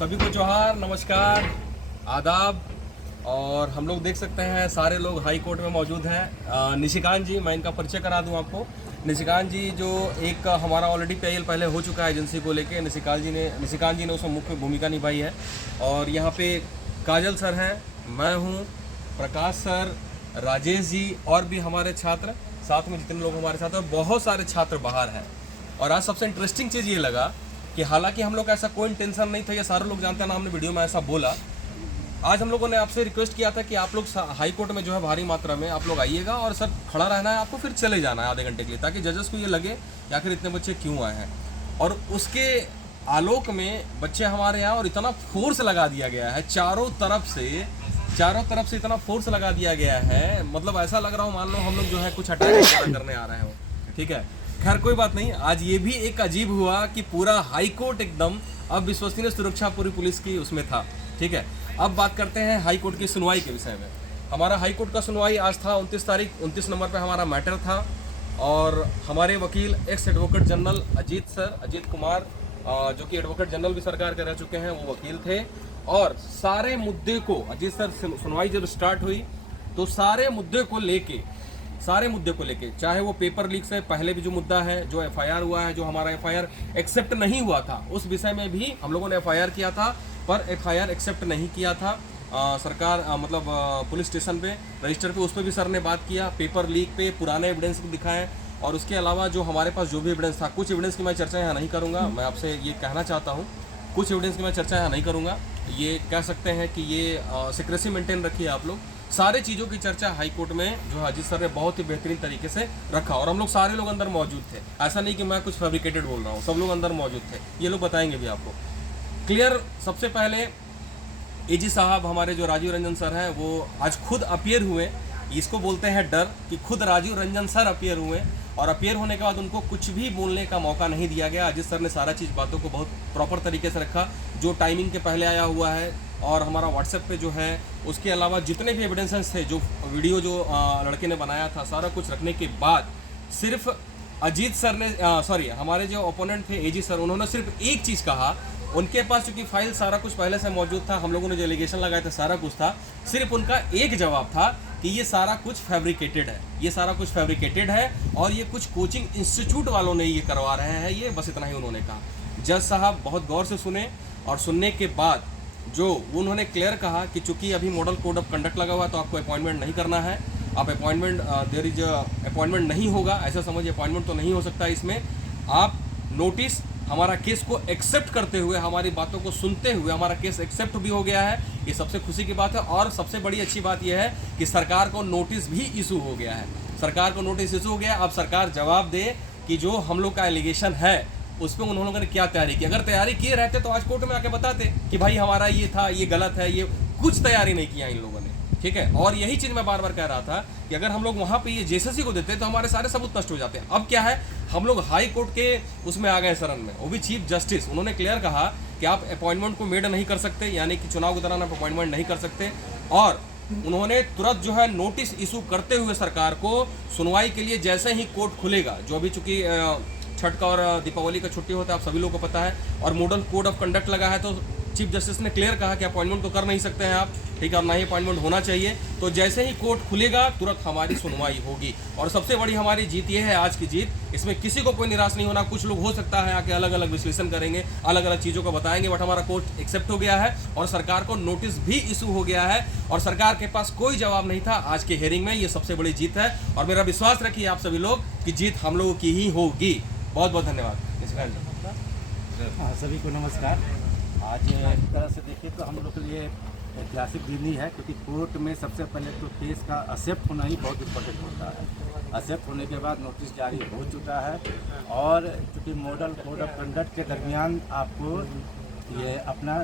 सभी को जोहार, नमस्कार, आदाब। और हम लोग देख सकते हैं सारे लोग हाई कोर्ट में मौजूद हैं। निशिकांत जी, मैं इनका परिचय करा दूं आपको। निशिकांत जी जो एक हमारा ऑलरेडी पीआईएल पहले हो चुका है एजेंसी को लेके, निशिकांत जी ने उसमें मुख्य भूमिका निभाई है। और यहाँ पे काजल सर हैं, मैं हूँ, प्रकाश सर, राजेश जी और भी हमारे छात्र साथ में, जितने लोग हमारे साथ हैं, बहुत सारे छात्र बाहर हैं। और आज सबसे इंटरेस्टिंग चीज़ ये लगा कि हालांकि हम लोग का ऐसा कोई इंटेंशन नहीं था, ये सारे लोग जानते हैं ना, हमने वीडियो में ऐसा बोला। आज हम लोगों ने आपसे रिक्वेस्ट किया था कि आप लोग हाई कोर्ट में जो है भारी मात्रा में आप लोग आइएगा और सर खड़ा रहना है आपको, फिर चले जाना है आधे घंटे के लिए, ताकि जजेस को ये लगे कि आखिर इतने बच्चे क्यों आए हैं। और उसके आलोक में बच्चे हमारे यहाँ, और इतना फोर्स लगा दिया गया है चारों तरफ से इतना फोर्स लगा दिया गया है, मतलब ऐसा लग रहा हो मान लो हम लोग जो है कुछ अटैक करने आ रहे हो। ठीक है, खैर कोई बात नहीं। आज ये भी एक अजीब हुआ कि पूरा हाई कोर्ट एकदम अब विश्वसनीय सुरक्षा पूरी पुलिस की उसमें था। ठीक है, अब बात करते हैं हाई कोर्ट की सुनवाई के विषय में। हमारा हाई कोर्ट का सुनवाई आज था 29 नंबर पे हमारा मैटर था। और हमारे वकील x advocate general Ajit Kumar, जो कि एडवोकेट जनरल भी सरकार के रह चुके हैं, वो वकील थे। और सारे मुद्दे को अजीत सर सुनवाई जब स्टार्ट हुई तो सारे मुद्दे को लेके चाहे वो पेपर लीक से पहले भी जो मुद्दा है, जो एफआईआर हुआ है, जो हमारा एफआईआर एक्सेप्ट नहीं हुआ था, उस विषय में भी हम लोगों ने एफआईआर किया था, पर एफआईआर एक्सेप्ट नहीं किया था सरकार, पुलिस स्टेशन पे रजिस्टर पे, उस पर भी सर ने बात किया। पेपर लीक पे पुराने एविडेंस भी दिखाएं, और उसके अलावा जो हमारे पास जो भी एविडेंस था, कुछ एविडेंस की मैं चर्चा यहाँ नहीं करूँगा, मैं आपसे ये कहना चाहता हूँ, कुछ एविडेंस की मैं चर्चा यहाँ नहीं करूँगा। ये कह सकते हैं कि ये सिक्रेसी मेंटेन रखिए आप लोग। सारे चीज़ों की चर्चा हाई कोर्ट में जो अजीत सर ने बहुत ही बेहतरीन तरीके से रखा, और हम लोग सारे लोग अंदर मौजूद थे। ऐसा नहीं कि मैं कुछ फैब्रिकेटेड बोल रहा हूँ, सब लोग अंदर मौजूद थे, ये लोग बताएंगे भी आपको क्लियर। सबसे पहले एजी साहब हमारे जो राजीव रंजन सर हैं, वो आज खुद अपीयर हुए। इसको बोलते हैं डर, कि खुद राजीव रंजन सर अपीयर हुए, और अपीयर होने के बाद उनको कुछ भी बोलने का मौका नहीं दिया गया। अजीत सर ने सारा चीज़ बातों को बहुत प्रॉपर तरीके से रखा, जो टाइमिंग के पहले आया हुआ है, और हमारा व्हाट्सएप पे जो है, उसके अलावा जितने भी एविडेंसेस थे, जो वीडियो जो लड़के ने बनाया था, सारा कुछ रखने के बाद सिर्फ अजीत सर ने हमारे जो ओपोनेंट थे एजी सर, उन्होंने सिर्फ एक चीज़ कहा। उनके पास चूंकि फाइल सारा कुछ पहले से मौजूद था, हम लोगों ने जो एलिगेशन लगाया था सारा कुछ था, सिर्फ उनका एक जवाब था कि ये सारा कुछ फैब्रिकेटेड है, और ये कुछ कोचिंग इंस्टीट्यूट वालों ने ये करवा रहे हैं, ये बस इतना ही उन्होंने कहा। जज साहब बहुत गौर से सुने, और सुनने के बाद जो उन्होंने क्लियर कहा कि चूंकि अभी मॉडल कोड ऑफ कंडक्ट लगा हुआ है, तो आपको अपॉइंटमेंट नहीं करना है। आप अपॉइंटमेंट नहीं होगा, ऐसा समझिए, अपॉइंटमेंट तो नहीं हो सकता इसमें। आप नोटिस, हमारा केस को एक्सेप्ट करते हुए, हमारी बातों को सुनते हुए हमारा केस एक्सेप्ट भी हो गया है, ये सबसे खुशी की बात है। और सबसे बड़ी अच्छी बात यह है कि सरकार को नोटिस भी इशू हो गया है, अब सरकार जवाब दे कि जो हम लोग का एलिगेशन है उस पर उन लोगों ने क्या तैयारी की। अगर तैयारी किए रहते तो आज कोर्ट में आके बताते कि भाई हमारा ये था, ये गलत है, ये कुछ तैयारी नहीं किया इन लोगों ने। ठीक है, और यही चीज़ मैं बार बार कह रहा था कि अगर हम लोग वहाँ पे ये जेसीसी को देते तो हमारे सारे सबूत नष्ट हो जाते हैं। अब क्या है, हम लोग हाई कोर्ट के उसमें आ गए शरण में, वो भी चीफ जस्टिस। उन्होंने क्लियर कहा कि आप अपॉइंटमेंट को मेड नहीं कर सकते, यानी कि चुनाव के दौरान आप अपॉइंटमेंट नहीं कर सकते। और उन्होंने तुरंत जो है नोटिस इशू करते हुए सरकार को सुनवाई के लिए, जैसे ही कोर्ट खुलेगा, जो अभी चूंकि छठ का और दीपावली का छुट्टी होता है, आप सभी लोगों को पता है, और मॉडल कोड ऑफ कंडक्ट लगा है, तो चीफ जस्टिस ने क्लियर कहा कि अपॉइंटमेंट तो कर नहीं सकते हैं आप, ठीक है, और ना ही अपॉइंटमेंट होना चाहिए। तो जैसे ही कोर्ट खुलेगा तुरंत हमारी सुनवाई होगी। और सबसे बड़ी हमारी जीत ये है, आज की जीत, इसमें किसी को कोई निराश नहीं होना। कुछ लोग हो सकता है आके अलग अलग विश्लेषण करेंगे, अलग अलग चीज़ों को बताएंगे, बट हमारा कोर्ट एक्सेप्ट हो गया है, और सरकार को नोटिस भी इशू हो गया है, और सरकार के पास कोई जवाब नहीं था आज के हेयरिंग में। ये सबसे बड़ी जीत है, और मेरा विश्वास रखिए आप सभी लोग कि जीत हम लोगों की ही होगी। बहुत बहुत धन्यवाद। सभी को नमस्कार। आज एक तरह से देखिए तो हम लोग के लिए ऐतिहासिक दिन ही है, क्योंकि कोर्ट में सबसे पहले तो केस का एक्सेप्ट होना ही बहुत इम्पोर्टेंट होता है। एक्सेप्ट होने के बाद नोटिस जारी हो चुका है, और चूँकि मॉडल कोड ऑफ कंडक्ट के दरमियान आपको ये अपना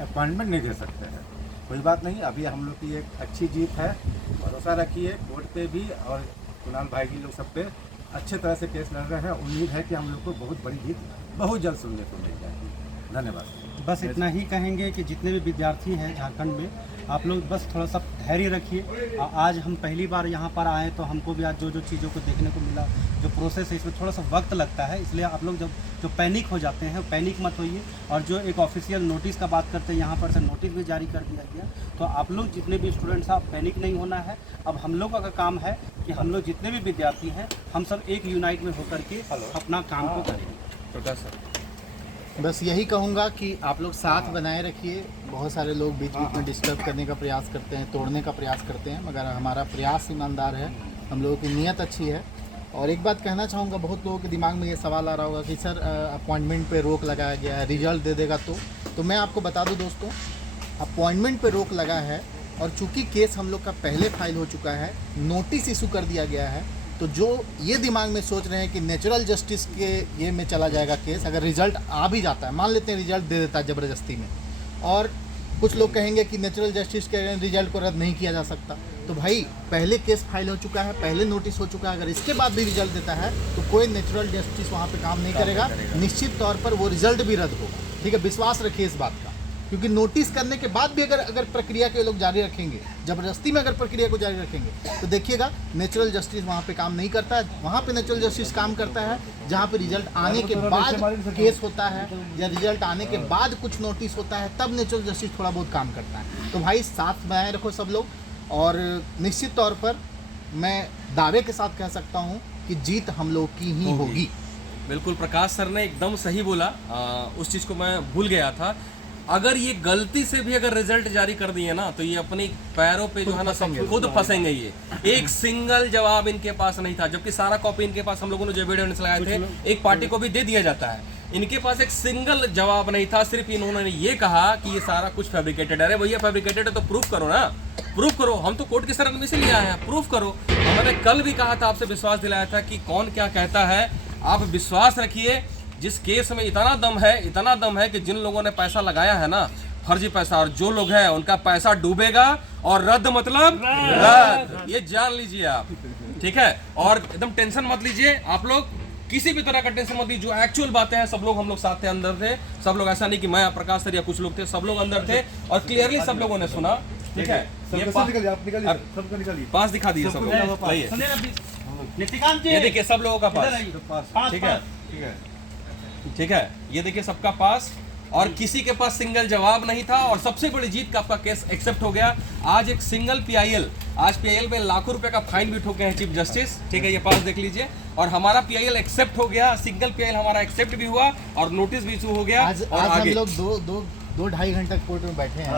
अपॉइंटमेंट नहीं दे सकते हैं। कोई बात नहीं, अभी हम लोग की एक अच्छी जीत है, भरोसा रखिए कोर्ट पे भी, और कुणाल भाई जी लोग सब पे अच्छे तरह से केस लड़ रहे हैं। उम्मीद है कि हम लोग को बहुत बड़ी जीत बहुत जल्द सुनने को मिल जाएगी। धन्यवाद। बस इतना ही कहेंगे कि जितने भी विद्यार्थी हैं झारखंड में, आप लोग बस थोड़ा सा धैर्य रखिए। आज हम पहली बार यहाँ पर आए तो हमको भी आज जो जो चीज़ों को देखने को मिला, जो प्रोसेस है इसमें थोड़ा सा वक्त लगता है, इसलिए आप लोग जब जो पैनिक हो जाते हैं, पैनिक मत होइए। और जो एक ऑफिशियल नोटिस का बात करते हैं, यहाँ पर से नोटिस भी जारी कर दिया गया। तो आप लोग जितने भी स्टूडेंट्स हैं, पैनिक नहीं होना है। अब हम लोगों का काम है कि हम लोग जितने भी विद्यार्थी हैं, हम सब एक यूनाइट में होकर के अपना काम को करेंगे। प्रकाश सर, बस यही कहूँगा कि आप लोग साथ बनाए रखिए। बहुत सारे लोग बीच बीच में डिस्टर्ब करने का प्रयास करते हैं, तोड़ने का प्रयास करते हैं, मगर हमारा प्रयास ईमानदार है, हम लोगों की नीयत अच्छी है। और एक बात कहना चाहूँगा, बहुत लोगों के दिमाग में ये सवाल आ रहा होगा कि सर अपॉइंटमेंट पे रोक लगाया गया है, रिजल्ट दे देगा तो मैं आपको बता दूं दोस्तों, अपॉइंटमेंट पे रोक लगा है। और चूंकि केस हम लोग का पहले फाइल हो चुका है, नोटिस इशू कर दिया गया है, तो जो ये दिमाग में सोच रहे हैं कि नेचुरल जस्टिस के ये में चला जाएगा केस, अगर रिजल्ट आ भी जाता है, मान लेते हैं रिजल्ट दे देता है ज़बरदस्ती में, और कुछ लोग कहेंगे कि नेचुरल जस्टिस के रिजल्ट को रद्द नहीं किया जा सकता, तो भाई पहले केस फाइल हो चुका है, पहले नोटिस हो चुका है, अगर इसके बाद भी रिजल्ट देता है तो कोई नेचुरल जस्टिस वहाँ पे काम नहीं करेगा, निश्चित तौर पर वो रिजल्ट भी रद्द होगा। ठीक है, विश्वास रखिए इस बात का, क्योंकि नोटिस करने के बाद भी अगर प्रक्रिया के लोग जारी रखेंगे, ज़बरदस्ती में अगर प्रक्रिया को जारी रखेंगे, तो देखिएगा नेचुरल जस्टिस वहाँ पे काम नहीं करता है। वहाँ पे नेचुरल जस्टिस काम करता है जहाँ पे रिजल्ट आने के बाद केस होता है, या रिजल्ट आने के बाद कुछ नोटिस होता है, तब नेचुरल जस्टिस थोड़ा बहुत काम करता है। तो भाई साथ बनाए रखो सब लोग, और निश्चित तौर पर मैं दावे के साथ कह सकता हूँ कि जीत हम लोग की ही होगी। बिल्कुल प्रकाश सर ने एकदम सही बोला। उस चीज़ को मैं भूल गया था। अगर ये गलती से भी अगर रिजल्ट जारी कर दिए ना, तो ये अपनी पैरों पे जो है ना सब खुद फंसेंगे। ये एक सिंगल जवाब इनके पास नहीं था, जबकि सारा कॉपी इनके पास, हम लोगों ने जो वीडियो लगाए थे, एक पार्टी को भी दे दिया जाता है, इनके पास एक सिंगल जवाब नहीं था। सिर्फ इन्होंने ये कहा कि ये सारा कुछ फैब्रिकेटेड है। अरे भैया फैब्रिकेटेड है तो प्रूफ करो ना, प्रूफ करो। हम तो कोर्ट की शरण में से लिए आए हैं, प्रूफ करो। मैंने कल भी कहा था, आपसे विश्वास दिलाया था कि कौन क्या कहता है, आप विश्वास रखिए। जिस केस में इतना दम है कि जिन लोगों ने पैसा लगाया है ना, फर्जी पैसा, और जो लोग हैं उनका पैसा डूबेगा, और रद्द मतलब रद्द, ये जान लीजिए आप। ठीक है, और एकदम टेंशन मत लीजिए आप लोग, किसी भी तरह का टेंशन मत लीजिए। जो एक्चुअल बातें हैं, सब लोग हम लोग साथ थे, अंदर थे सब लोग, ऐसा नहीं कि मैं प्रकाश सर या कुछ लोग थे, सब लोग अंदर थे और क्लियरली सब लोगों ने सुना। ठीक है, ये पास दिखा दिए सब लोग, ये देखिए सब लोगों का पास। ठीक है, ठीक है, ये देखिए सबका पास, और किसी के पास सिंगल जवाब नहीं था। और सबसे बड़ी जीत का आपका केस एक्सेप्ट हो गया। आज एक सिंगल पीआईएल, आज पीआईएल में लाखों रुपए का फाइन भी ठोके हैं चीफ जस्टिस। ठीक है, ये पास देख लीजिए, और हमारा पीआईएल एक्सेप्ट हो गया, सिंगल पीआईएल हमारा एक्सेप्ट भी हुआ, और नोटिस भी इशू हो गया। आज हम लोग दो ढाई घंटे कोर्ट में बैठे हैं,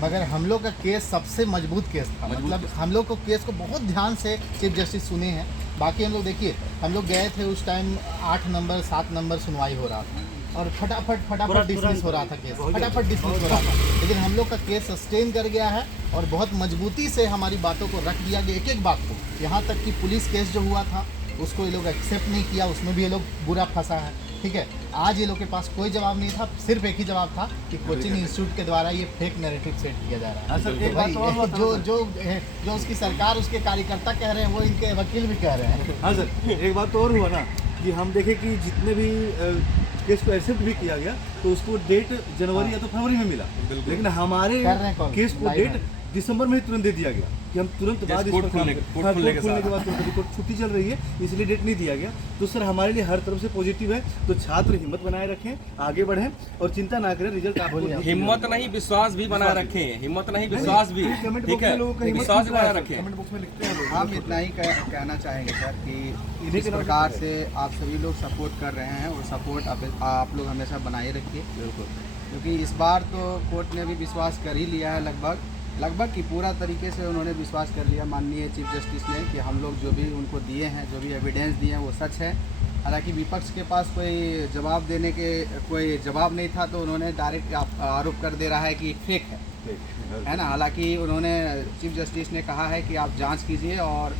मगर हम लोग का केस सबसे मजबूत केस था। मतलब हम लोग को केस को बहुत ध्यान से चीफ जस्टिस सुने हैं। बाकी हम लोग देखिए, हम लोग गए थे उस टाइम 8 नंबर 7 नंबर सुनवाई हो रहा था, और फटाफट डिसमिस हो रहा था केस, फटाफट डिसमिस हो रहा था। लेकिन हम लोग का केस सस्टेन कर गया है, और बहुत मजबूती से हमारी बातों को रख दिया गया, एक एक बात को। यहाँ तक कि पुलिस केस जो हुआ था उसको ये लोग एक्सेप्ट नहीं किया, उसमें भी ये लोग बुरा फंसा है। ठीक है, आज ये लोग के पास कोई जवाब नहीं था, सिर्फ एक ही जवाब था कि कोचिंग इंस्टीट्यूट के द्वारा ये फेक नैरेटिव सेट किया जा रहा है। जो उसकी सरकार, उसके कार्यकर्ता कह रहे हैं, वो इनके वकील भी कह रहे हैं। हाँ सर, एक बात तो और हुआ ना कि हम देखें कि जितने भी केस को एक्सेप्ट भी किया गया, तो उसको डेट जनवरी या तो फरवरी में मिला, लेकिन हमारे केस को डेट दिसंबर में ही तुरंत दे दिया गया कि हम तुरंत बाद कोर्ट खुलने के बाद कोर्ट छुट्टी चल रही है, इसलिए डेट नहीं दिया गया। तो सर हमारे लिए हर तरफ से पॉजिटिव है। तो छात्र हिम्मत बनाए रखें, आगे बढ़ें और चिंता ना करें, रिजल्ट आपको हिम्मत नहीं विश्वास भी बनाए रखें, हिम्मत नहीं विश्वास भी। ठीक है, विश्वास बनाए रखें। कमेंट बॉक्स में लिखते हैं लोग। हम इतना ही कहना चाहेंगे सर कि इस प्रकार से आप सभी लोग सपोर्ट कर रहे हैं, और सपोर्ट आप लोग हमेशा बनाए रखिए। बिल्कुल, क्योंकि इस बार तो कोर्ट ने भी विश्वास कर ही लिया है, लगभग कि पूरा तरीके से उन्होंने विश्वास कर लिया माननीय चीफ जस्टिस ने, कि हम लोग जो भी उनको दिए हैं, जो भी एविडेंस दिए हैं वो सच है। हालांकि विपक्ष के पास कोई जवाब देने के कोई जवाब नहीं था, तो उन्होंने डायरेक्ट आरोप कर दे रहा है कि फेक है ना। हालांकि उन्होंने चीफ जस्टिस ने कहा है कि आप जांच कीजिए, और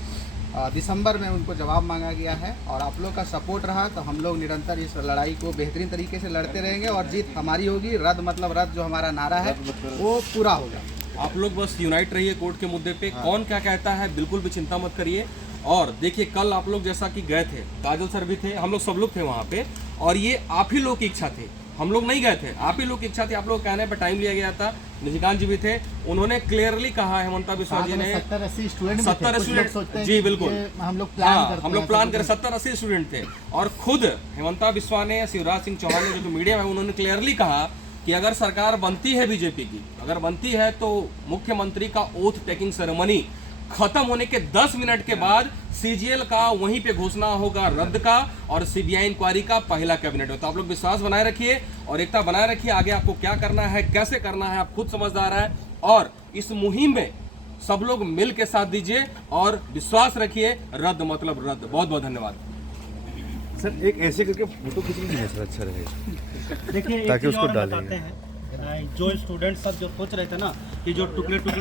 दिसंबर में उनको जवाब मांगा गया है, और आप लोग का सपोर्ट रहा तो हम लोग निरंतर इस लड़ाई को बेहतरीन तरीके से लड़ते रहेंगे, और जीत हमारी होगी। रद्द मतलब रद्द जो हमारा नारा है वो पूरा होगा। आप लोग बस यूनाइट रहिए कोर्ट के मुद्दे पे। कौन क्या कहता है बिल्कुल भी चिंता मत करिए। और देखिए, कल आप लोग जैसा कि गए थे, काजल सर भी थे, हम लोग सब लोग थे वहाँ पे, और ये आप ही लोग की इच्छा थी हम लोग नहीं गए थे, आप ही लोग की इच्छा थी, आप लोग कहने पर टाइम लिया गया था। निशिकांत जी भी थे, उन्होंने क्लियरली कहा हेमंता बिस्वा जी ने 70-80 स्टूडेंट 70 सोचते हैं जी कि बिल्कुल ये हम लोग प्लान हाँ, करते हम लोग हैं, प्लान करें 70-80 स्टूडेंट थे। और खुद हेमंता बिस्वा ने, शिवराज सिंह चौहान ने, जो कि मीडिया में उन्होंने क्लियरली कहा कि अगर सरकार बनती है बीजेपी की, अगर बनती है तो मुख्यमंत्री का ओथ टेकिंग सेरेमनी खत्म होने के 10 मिनट के बाद सीजीएल का वहीं पे घोषणा होगा रद्द का और सीबीआई इंक्वायरी का पहला कैबिनेट हो। तो आप लोग विश्वास बनाए रखिए और एकता बनाए रखिए। आगे आपको क्या करना है, कैसे करना है, आप खुद समझदार है। और इस मुहिम में सब लोग मिल के साथ दीजिए और विश्वास रखिए, रद्द मतलब रद्द। बहुत बहुत धन्यवाद सर। एक ऐसे करके फोटो खींचना है सर, अच्छा रहेगा देखिए, एक ताकि चीज़ उसको और डालेंगे। बताते हैं, जो स्टूडेंट सब जो सोच रहे थे ना कि जो टुकड़े टुकड़े